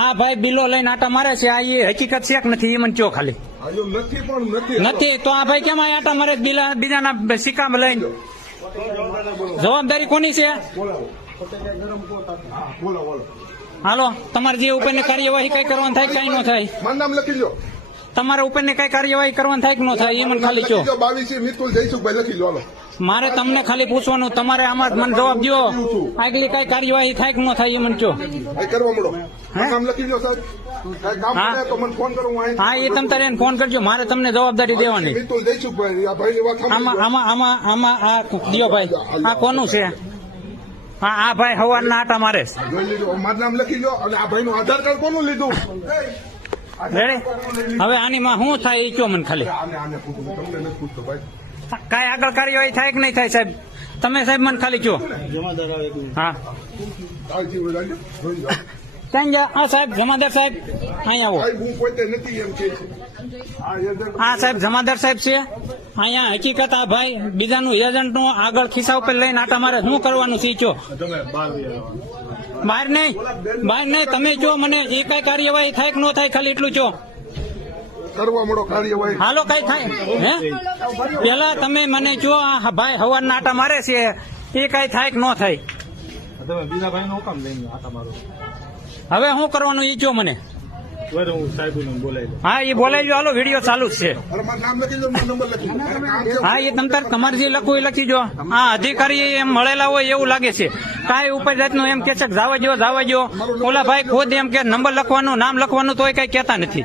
આ ભાઈ બિલો લઈને આટા મારે છે, આ એ હકીકત છે કે નથી એ મને કયો ખાલી. નથી તો આ ભાઈ કેમ આટા મારે બીજાના સિક્કા લઈને? જવાબદારી કોની છે? હાલો, તમારે જે ઉપરની કાર્યવાહી કઈ કરવાની થાય કઈ ન થાય. મારું નામ લખી લો. તમારા ઉપરની કઈ કાર્યવાહી કરવાની થાય કે ન થાય એ મને ખાલી કયો. 22 મિતુલ જયસુખભાઈ લખી લો. મારે તમને ખાલી પૂછવાનું, તમારે આમાં મને જવાબ દો. આગલી કઈ કાર્યવાહી થાય કે ન થાય એ મને કયો. કરવા મળો. નામ લખી લો સાહેબ. હા, એ તમે તારે ફોન કરજો, મારે તમને જવાબદારી દેવાની. મિતુલ જયસુખભાઈ, આ ભાઈની વાત આમાં આ દિયો ભાઈ, આ કોનું છે? હા, આ ભાઈ હવારના આટા મારે. મારું નામ લખી લો અને આ ભાઈનું આધાર કાર્ડ કોનું લીધું? હવે આની માં શું થાય એ કયો મને ખાલી. કાંઈ આગળ કાર્યવાહી થાય કે નહીં થાય સાહેબ? તમે સાહેબ મને ખાલી કયો. હા, ક્યાં ગયા? હા સાહેબ, જમાદાર સાહેબ અહીંયા આવો. હા સાહેબ, જમાદાર સાહેબ છે અહીંયા. હકીકત આ ભાઈ બીજાનું એજન્ટ નું આગળ ખિસ્સા ઉપર લઈને આટા મારે. શું કરવાનું છે કયો? બહાર નહીં તમે જો મને એ કઈ કાર્યવાહી થાય કે ન થાય ખાલી એટલું જો કરવા મળો કાર્યવાહી. હાલો, કઈ થાય હે? પેલા તમે મને જો આ ભાઈ હવારના આટા મારે છે એ કઈ થાય કે ન થાય? હવે શું કરવાનું એ જો મને. હા, એ બોલાવી લો. હાલો, વિડીયો ચાલુ જ છે. હા, એ તમ તમારે જે લખવું એ લખી જો. હા, અધિકારી એમ મળેલા હોય એવું લાગે છે. કાંઈ ઉપર જાતનું એમ કે છે જવા દો. ઓલા ભાઈ ખુદ એમ કે નંબર લખવાનું, નામ લખવાનું તોય કઈ કહેતા નથી.